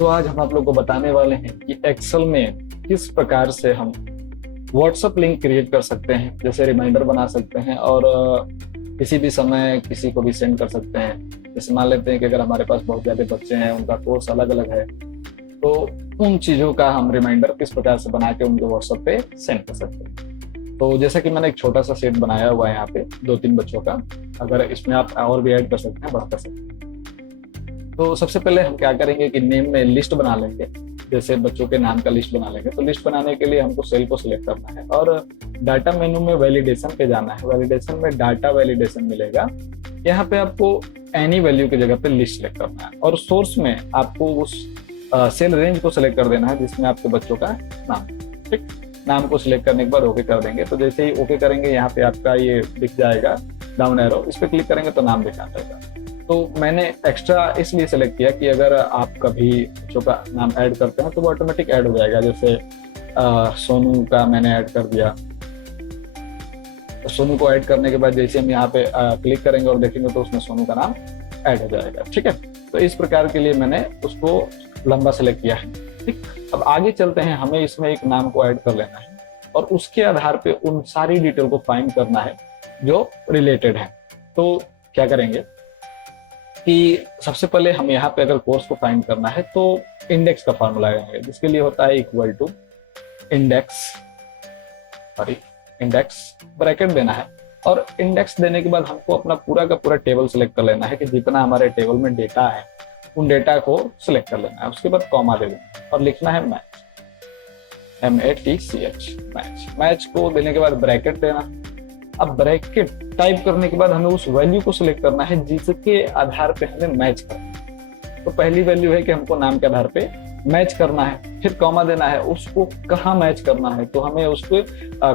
तो आज हम आप लोग को बताने वाले हैं कि एक्सेल में किस प्रकार से हम व्हाट्सएप लिंक क्रिएट कर सकते हैं, जैसे रिमाइंडर बना सकते हैं और किसी भी समय किसी को भी सेंड कर सकते हैं। जैसे मान लेते हैं कि अगर हमारे पास बहुत ज़्यादा बच्चे हैं, उनका कोर्स अलग अलग है, तो उन चीज़ों का हम रिमाइंडर किस प्रकार से बना के उनको व्हाट्सएप पे सेंड कर सकते हैं। तो जैसा कि मैंने एक छोटा सा सेट बनाया हुआ है यहाँ पे 2-3 बच्चों का, अगर इसमें आप और भी ऐड कर सकते हैं, बढ़ा कर सकते हैं। तो सबसे पहले हम क्या करेंगे कि नेम में लिस्ट बना लेंगे, जैसे बच्चों के नाम का लिस्ट बना लेंगे। तो लिस्ट बनाने के लिए हमको सेल को सिलेक्ट करना है और डाटा मेनू में वैलिडेशन पे जाना है। वैलिडेशन में डाटा वैलिडेशन मिलेगा, यहाँ पे आपको एनी वैल्यू की जगह पे लिस्ट सिलेक्ट करना है और सोर्स में आपको उस सेल रेंज को सिलेक्ट कर देना है जिसमें आपके बच्चों का नाम। ठीक, नाम को सिलेक्ट करने के बाद ओके कर देंगे। तो जैसे ही ओके करेंगे, यहाँ पे आपका ये दिख जाएगा डाउन एरो, इस पर क्लिक करेंगे तो नाम दिखा देगा। तो मैंने एक्स्ट्रा इसलिए सेलेक्ट किया कि अगर आप कभी बच्चों का नाम ऐड करते हैं तो वो ऑटोमेटिक ऐड हो जाएगा। जैसे सोनू का मैंने ऐड कर दिया, तो सोनू को ऐड करने के बाद जैसे हम यहाँ पे क्लिक करेंगे और देखेंगे तो उसमें सोनू का नाम ऐड हो जाएगा। ठीक है, तो इस प्रकार के लिए मैंने उसको लंबा सेलेक्ट किया है। ठीक, अब आगे चलते हैं। हमें इसमें एक नाम को ऐड कर लेना है और उसके आधार पे उन सारी डिटेल को फाइंड करना है जो रिलेटेड है। तो क्या करेंगे कि सबसे पहले हम यहाँ पे अगर कोर्स को फाइंड करना है तो इंडेक्स का फॉर्मूला लगाएंगे, जिसके लिए होता है इक्वल टू इंडेक्स ब्रैकेट देना है। और इंडेक्स देने के बाद हमको अपना पूरा का पूरा टेबल सेलेक्ट कर लेना है कि जितना हमारे टेबल में डेटा है उन डेटा को सिलेक्ट कर लेना है। उसके बाद कॉमा दे देना और लिखना है मैच, MATCH मैच को देने के बाद ब्रैकेट देना। अब ब्रैकेट टाइप करने के बाद हमें उस वैल्यू को सिलेक्ट करना है जिसके आधार पे हमें मैच करना है। तो पहली वैल्यू है कि हमको नाम के आधार पे मैच करना है, फिर कॉमा देना है, उसको कहाँ मैच करना है तो हमें उसको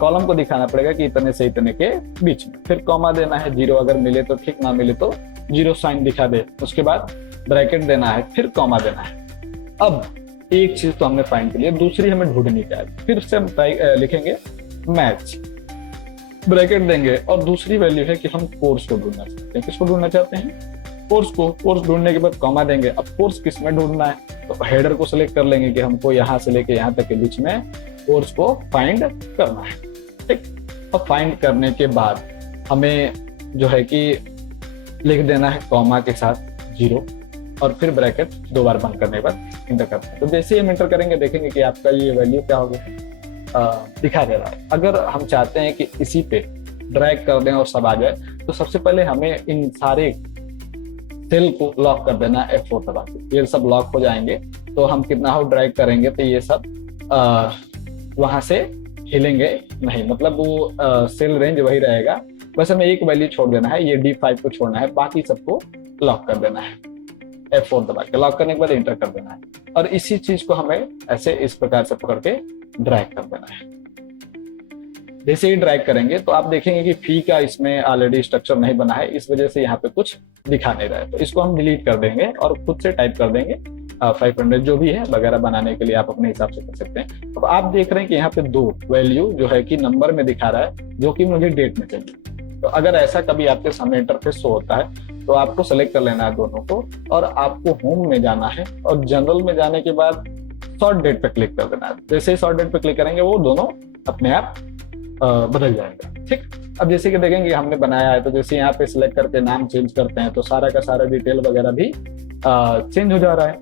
कॉलम को दिखाना पड़ेगा कि इतने से इतने के बीच में। फिर कॉमा देना है, 0 अगर मिले तो ठीक, ना मिले तो 0 साइन दिखा दे। उसके बाद ब्रैकेट देना है, फिर कॉमा देना है। अब एक चीज तो हमने फाइंड कर लिया, दूसरी हमें ढूंढनी क्या है। फिर से हम लिखेंगे मैच, ब्रैकेट देंगे और दूसरी वैल्यू है कि हम कोर्स को ढूंढना चाहते हैं। किसको ढूंढना चाहते हैं? कोर्स को। कोर्स ढूंढने के बाद कॉमा देंगे। अब कोर्स किस में ढूंढना है तो हेडर को सिलेक्ट कर लेंगे कि हमको यहाँ से लेके यहाँ तक के बीच में कोर्स को फाइंड करना है। ठीक, अब फाइंड करने के बाद हमें जो है कि लिख देना है कॉमा के साथ 0 और फिर ब्रैकेट 2 बार बंद करने के बाद इंटर करना है। तो जैसे ही हम इंटर करेंगे देखेंगे कि आपका ये वैल्यू क्या हो गया, दिखा दे रहा है। अगर हम चाहते हैं कि इसी पे ड्रैग कर दें और सब आ जाए तो सबसे पहले हमें इन सारे सेल को लॉक कर देना है F4 दबा के। ये सब लॉक हो जाएंगे तो हम कितना हो ड्रैग करेंगे तो ये सब वहां से हिलेंगे नहीं, मतलब वो सेल रेंज वही रहेगा। बस हमें एक वैल्यू छोड़ देना है, ये D5 को छोड़ना है, बाकी सबको लॉक कर देना है। F4 दबा के लॉक करने के बाद इंटर कर देना है और इसी चीज को हमें ऐसे इस प्रकार से पकड़ के ड्रैग कर देना है। जैसे ही ड्रैग करेंगे तो आप देखेंगे कि फी का इसमें ऑलरेडी स्ट्रक्चर नहीं बना है, इस वजह से यहाँ पे कुछ दिखा नहीं रहा है। तो इसको हम डिलीट कर देंगे और खुद से टाइप कर देंगे 500 जो भी है वगैरह। बनाने के लिए आप अपने हिसाब से कर सकते हैं। अब आप देख रहे हैं कि यहाँ पे 2 वैल्यू जो है कि नंबर में दिखा रहा है जो कि मुझे डेट में चाहिए। तो अगर ऐसा कभी आपके सामने इंटरफेस शो होता है तो आपको सेलेक्ट कर लेना है दोनों को और आपको होम में जाना है और जनरल में जाने के बाद शॉर्ट डेट पे क्लिक कर देना है। जैसे ही शॉर्ट डेट पे क्लिक करेंगे वो दोनों अपने आप बदल जाएगा। ठीक, अब जैसे कि देखेंगे हमने बनाया है तो जैसे यहाँ पे सिलेक्ट करके नाम चेंज करते हैं तो सारा का सारा डिटेल वगैरह भी चेंज हो जा रहा है।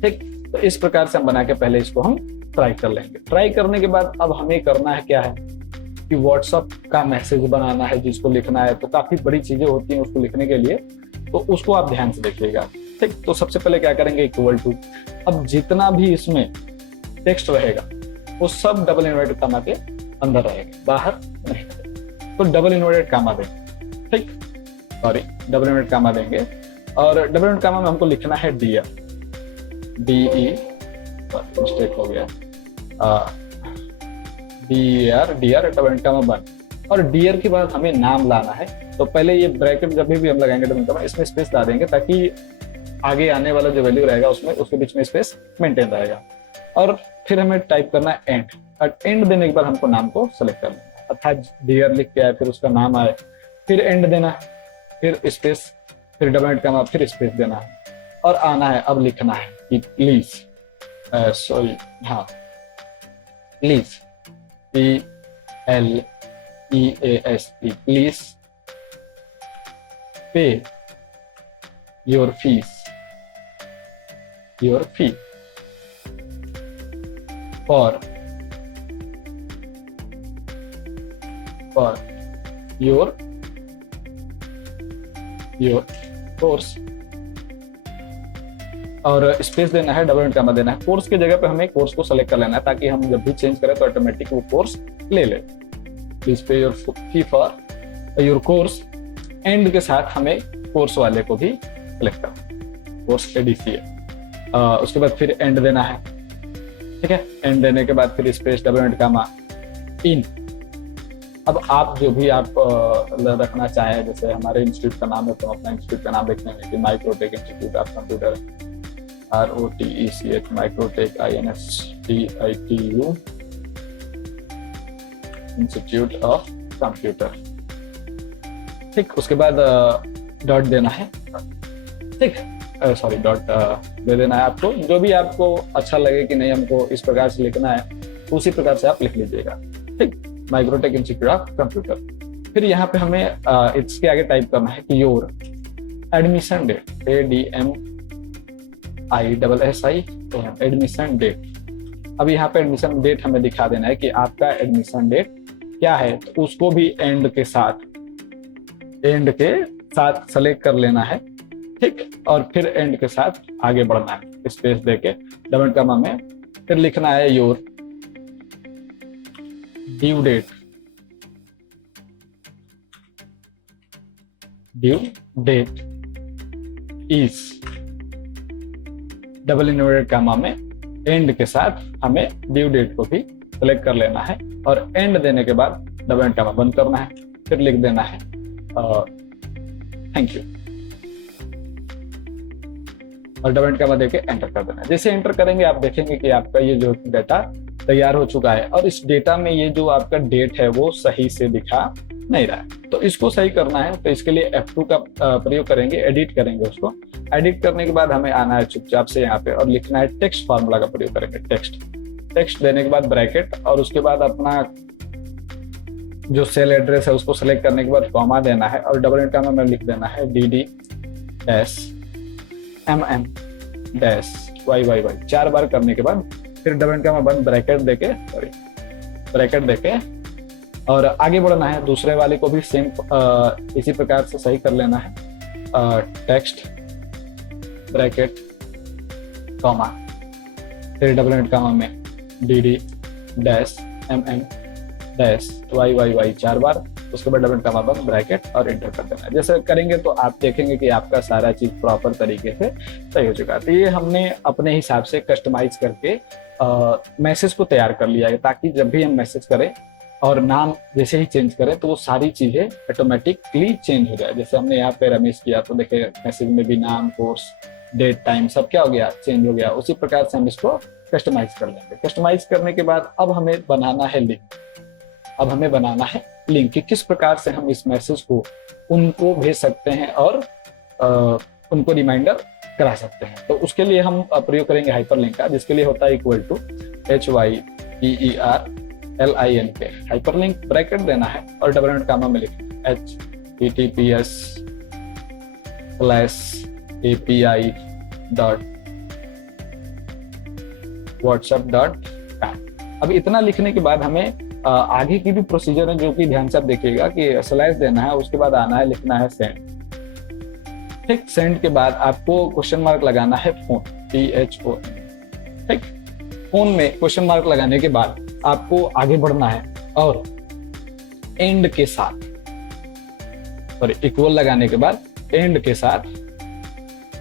ठीक, तो इस प्रकार से हम बना के पहले इसको हम ट्राई कर लेंगे। ट्राई करने के बाद अब हमें करना है क्या है कि व्हाट्सएप का मैसेज बनाना है जिसको लिखना है। तो काफी बड़ी चीजें होती हैं उसको लिखने के लिए, तो उसको आप ध्यान से देखिएगा। ठीक, तो सबसे पहले क्या करेंगे इक्वल टू, अब जितना भी इसमें टेक्स्ट रहेगा वो सब डबल इन्वर्टेड कॉमा के अंदर रहेगा, बाहर नहीं रहेगा। तो डबल इन्वर्टेड कॉमा देंगे। ठीक, डबल इन्वर्टेड कॉमा देंगे और डबल इन्वर्टेड कॉमा में हमको लिखना है डियर, DE, मिस्टेक हो गया, डियर डबल इन्वर्टेड कॉमा बंद। और डियर के बाद हमें नाम लाना है। तो पहले ये ब्रैकेट जब भी हम लगाएंगे डबल इन्वर्टेड कॉमा, इसमें स्पेस ला देंगे ताकि आगे आने वाला जो वैल्यू रहेगा उसमें उसके बीच में स्पेस मेंटेन रहेगा। और फिर हमें टाइप करना है एंड, और एंड देने के बाद हमको नाम को सेलेक्ट करना है, अर्थात डियर लिख के आए फिर उसका नाम आए, फिर एंड देना है, फिर स्पेस, फिर डबल इन्वर्टेड कॉमा, फिर स्पेस देना है। और आना है, अब लिखना है कि प्लीज, सॉरी, हाँ, please, PLEASE, please pay your fees, your fee for your course, और स्पेस देना है, डबल एंड देना है। कोर्स की जगह पे हमें कोर्स को सेलेक्ट कर लेना है ताकि हम जब भी चेंज करें तो ऑटोमेटिक वो कोर्स ले ले। Please pay your fee for your course, and के साथ हमें कोर्स वाले को भी सेलेक्ट करना, कोर्स ADCA। उसके बाद फिर एंड देना है, ठीक है। एंड देने के बाद फिर स्पेस, डबल एंड कामा, इन। अब आप जो भी आप रखना चाहें, जैसे हमारे इंस्टीट्यूट का नाम है तो अपना इंस्टीट्यूट का नाम लिख लेंगे कि Microtek institute of computer, ROTECH, Microtek INSTITU institute of computer, ठीक। उसके बाद डॉट देना है, ठीक, सॉरी, डॉट दे देना है आपको। जो भी आपको अच्छा लगे कि नहीं हमको इस प्रकार से लिखना है, उसी प्रकार से आप लिख लीजिएगा, ठीक। Microtek institute of computer. फिर यहाँ पे हमें इसके आगे टाइप करना है कि your admission date, ADMISSI, admission date. अब यहाँ पे एडमिशन डेट हमें दिखा देना है कि आपका एडमिशन डेट क्या है, तो उसको भी एंड के साथ सेलेक्ट कर लेना है, ठीक। और फिर एंड के साथ आगे बढ़ना है, स्पेस देके डबल कॉमा में फिर लिखना है your due date, is, double inverted comma में एंड के साथ हमें ड्यू डेट को भी सेलेक्ट कर लेना है, और एंड देने के बाद डबल एंड कॉमा बंद करना है, फिर लिख देना है थैंक यू, और डबल एंड कॉमा देके एंटर कर देना है। जैसे एंटर करेंगे आप देखेंगे कि आपका ये जो डेटा तैयार हो चुका है, और इस डेटा में ये जो आपका डेट है वो सही से दिखा नहीं रहा है। तो इसको सही करना है, तो इसके लिए F2 का प्रयोग करेंगे, एडिट करेंगे उसको। एडिट करने के बाद हमें आना है चुपचाप से यहाँ पे और लिखना है टेक्स्ट फार्मूला का प्रयोग करेंगे, टेक्स्ट देने के बाद ब्रैकेट, और उसके बाद अपना जो सेल एड्रेस है उसको सेलेक्ट करने के बाद कॉमा देना है, और डबल एंड कॉमा में लिख देना है DD-MM-YYY 4 बार करने के बाद फिर डबल एंड कॉमा बंद, ब्रैकेट देके और आगे बढ़ना है। दूसरे वाले को भी सेम इसी प्रकार से सही कर लेना है, टेक्स्ट ब्रैकेट कॉमा फिर डबल एंड कॉमा में DD-MM-YYY 4 बार, उसके बाद डबल कॉमा बंद, ब्रैकेट और एंटर कर देना है। जैसे करेंगे तो आप देखेंगे कि आपका सारा चीज प्रॉपर तरीके से सही हो चुका है। तो ये हमने अपने हिसाब से कस्टमाइज करके मैसेज को तैयार कर लिया है, ताकि जब भी हम मैसेज करें और नाम जैसे ही चेंज करें तो वो सारी चीजें ऑटोमेटिकली चेंज हो जाए। जैसे हमने यहाँ पे रमेश किया तो देखिए मैसेज में भी नाम, कोर्स, डेट, टाइम सब क्या हो गया, चेंज हो गया। उसी प्रकार से हम इसको कस्टमाइज कर लेंगे। कस्टमाइज करने के बाद अब हमें बनाना है लिंक, कि किस प्रकार से हम इस मैसेज को उनको भेज सकते हैं और उनको रिमाइंडर करा सकते हैं। तो उसके लिए हम प्रयोग करेंगे हाइपरलिंक का, जिसके लिए होता है equal to HYPERLINK, hyperlink bracket देना है और डबल एंड कॉमा में लिखना है https://api.whatsapp.com। अब इतना लिखने के बाद हमें आगे की भी प्रोसीजर है, जो कि ध्यान से आप देखिएगा कि स्लैश देना है, उसके बाद आना है, लिखना है सेंड। ठीक, सेंड के बाद आपको क्वेश्चन मार्क लगाना है फोन, THON। ठीक, फोन में क्वेश्चन मार्क लगाने के बाद आपको आगे बढ़ना है और एंड के साथ, सॉरी इक्वल लगाने के बाद एंड के साथ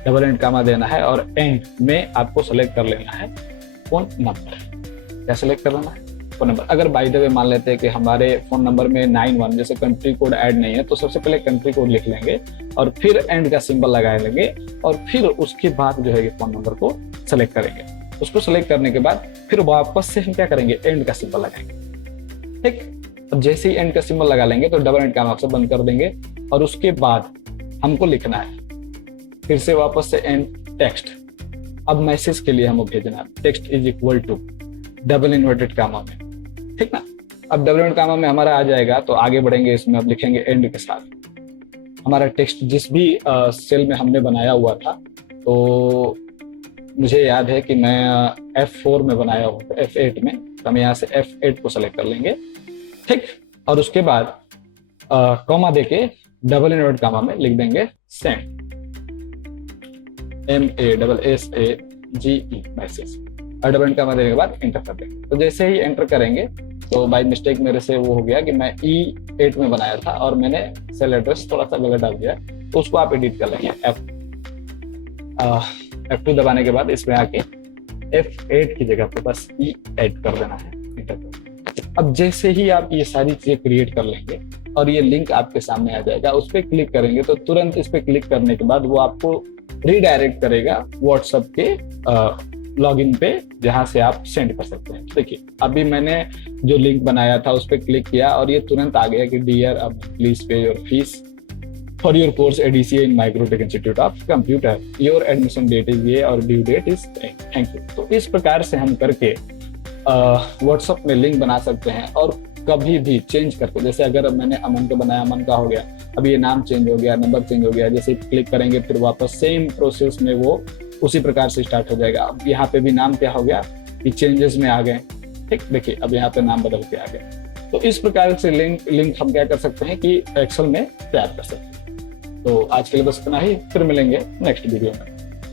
डबल एंड कॉमा देना है और एंड में आपको सेलेक्ट कर लेना है फोन नंबर। क्या सेलेक्ट कर लेना है? Phone number. अगर बाय द वे मान लेते हैं कि हमारे फोन नंबर में 91 जैसे कंट्री कोड ऐड नहीं है, तो सबसे पहले कंट्री कोड लिख लेंगे और फिर एंड का सिंबल लगा लेंगे और फिर उसके बाद जो है फोन नंबर को सेलेक्ट करेंगे। उसको सेलेक्ट करने के बाद फिर वापस से हम क्या करेंगे, एंड का सिंबल लगाएंगे। ठीक, अब जैसे ही एंड का सिंबल लगा लेंगे तो डबल एंड कॉमा से बंद कर देंगे और उसके बाद हमको लिखना है फिर से वापस से एंड टेक्स्ट। अब मैसेज के लिए हमें भेजना है text is equal to double inverted comma में, ठीक ना। अब डबल इन्वर्टेड कामा में हमारा आ जाएगा तो आगे बढ़ेंगे, इसमें अब लिखेंगे एंड के साथ हमारा टेक्स्ट जिस भी सेल में हमने बनाया हुआ था। तो मुझे याद है कि मैं F4 में बनाया हूँ, F8 में, तो हम यहाँ से F8 को सेलेक्ट कर लेंगे, ठीक। और उसके बाद कॉमा देके डबल इन्वर्टेड कामा में लिख देंगे सेंड, MASSAGE मैसेज, और डबल इन्वर्टेड कामा देने के बाद एंटर कर देंगे। तो जैसे ही एंटर करेंगे तो बाय मिस्टेक मेरे से वो हो गया कि मैं E8 में बनाया था और मैंने सेल एड्रेस थोड़ा सा गलत डाल दिया, तो उसको आप एडिट कर लेंगे। F2 दबाने के बाद इसमें आके F8 की जगह पे बस E ऐड कर देना है, एंटर कर। अब जैसे ही आप ये सारी चीजें क्रिएट कर लेंगे और ये लिंक आपके सामने आ जाएगा, उस पर क्लिक करेंगे तो तुरंत इस पर क्लिक करने के बाद वो आपको रीडायरेक्ट करेगा व्हाट्सएप के लॉगिन पे, जहां से आप सेंड कर सकते हैं। देखिए अभी मैंने जो लिंक बनाया था उस पर क्लिक किया और ये तुरंत आ गया कि डियर अब please pay your fees for your course ADCA in Microtech institute of computer, your admission date is ये और due date is thank you. तो इस प्रकार से हम करके व्हाट्सएप में लिंक बना सकते हैं और कभी भी चेंज करके, जैसे अगर मैंने अमन का बनाया, अमन का हो गया, अब ये नाम चेंज हो गया, नंबर चेंज हो गया, जैसे क्लिक करेंगे फिर वापस सेम प्रोसेस में वो उसी प्रकार से स्टार्ट हो जाएगा। अब यहाँ पे भी नाम क्या हो गया कि चेंजेस में आ गए, ठीक। देखिए अब यहाँ पे नाम बदल के आ गया। तो इस प्रकार से लिंक हम क्या कर सकते हैं कि एक्सेल में तैयार कर सकते हैं। तो आज के लिए बस इतना ही, फिर मिलेंगे नेक्स्ट वीडियो में।